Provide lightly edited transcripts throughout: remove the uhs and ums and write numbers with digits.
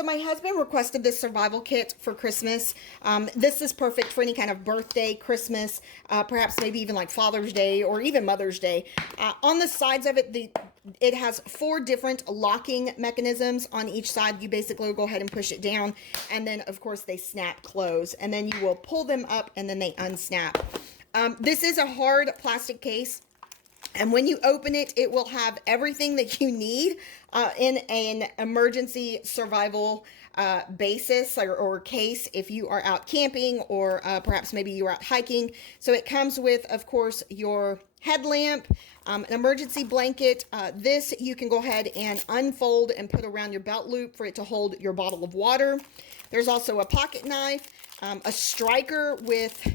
So my husband requested this survival kit for Christmas. This is perfect for any kind of birthday, Christmas, perhaps maybe even like Father's Day or even Mother's Day. On the sides of it, it has 4 different locking mechanisms on each side. You basically go ahead and push it down, and then of course they snap close, and then you will pull them up and then they unsnap. This is a hard plastic case. And when you open it, it will have everything that you need in an emergency survival basis or case if you are out camping or perhaps maybe you are out hiking. So it comes with, of course, your headlamp, an emergency blanket. This you can go ahead and unfold and put around your belt loop for it to hold your bottle of water. There's also a pocket knife, a striker with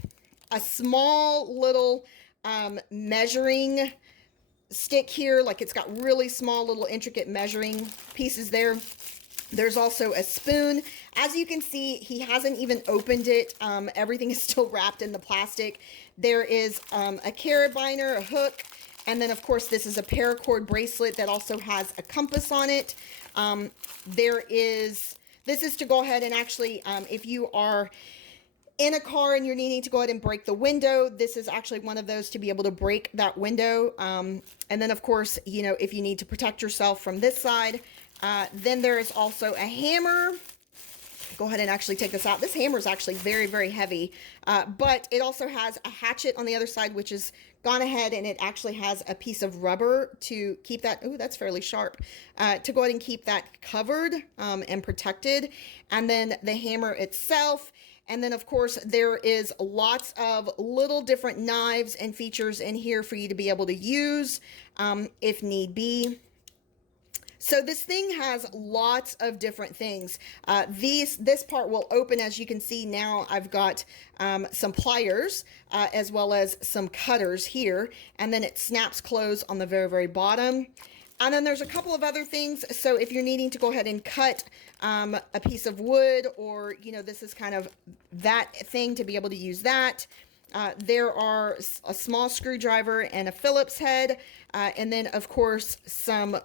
a small little measuring stick here, like it's got really small little intricate measuring pieces there. There's also a spoon. As you can see, he hasn't even opened it. Everything is still wrapped in the plastic. There is a carabiner, a hook, and then of course this is a paracord bracelet that also has a compass on it. This is to go ahead and actually, if you are in a car and you're needing to go ahead and break the window, this is actually one of those to be able to break that window. And then of course, you know, if you need to protect yourself from this side, then there is also a hammer. Go ahead and actually take this out. This hammer is actually very, very heavy, but it also has a hatchet on the other side, which is gone ahead, and it actually has a piece of rubber to keep that, ooh, that's fairly sharp, to go ahead and keep that covered and protected. And then the hammer itself. And then, of course, there is lots of little different knives and features in here for you to be able to use if need be. So this thing has lots of different things. This part will open, as you can see now. I've got some pliers as well as some cutters here, and then it snaps close on the very, very bottom. And then there's a couple of other things. So if you're needing to go ahead and cut a piece of wood, or, you know, this is kind of that thing to be able to use that. There are a small screwdriver and a Phillips head. And then, of course, some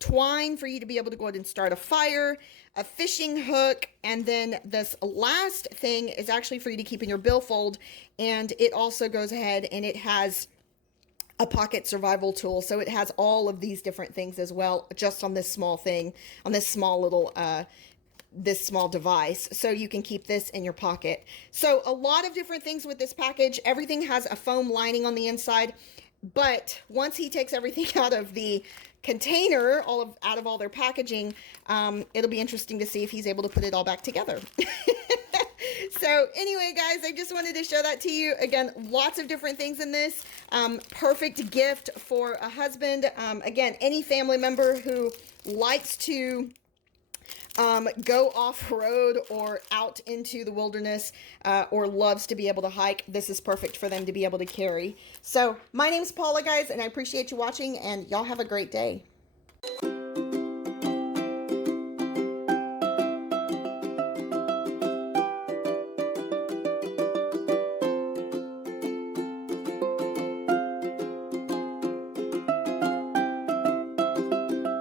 twine for you to be able to go ahead and start a fire, a fishing hook, and then this last thing is actually for you to keep in your billfold. And it also goes ahead and it has a pocket survival tool. So it has all of these different things as well, just on this small thing, on this small little, this small device. So you can keep this in your pocket. So a lot of different things with this package. Everything has a foam lining on the inside, but once he takes everything out of the container, out of all their packaging, it'll be interesting to see if he's able to put it all back together. So anyway, guys, I just wanted to show that to you. Again, lots of different things in this. Perfect gift for a husband. Again, any family member who likes to go off-road or out into the wilderness or loves to be able to hike, this is perfect for them to be able to carry. So my name's Paula, guys, and I appreciate you watching, and y'all have a great day.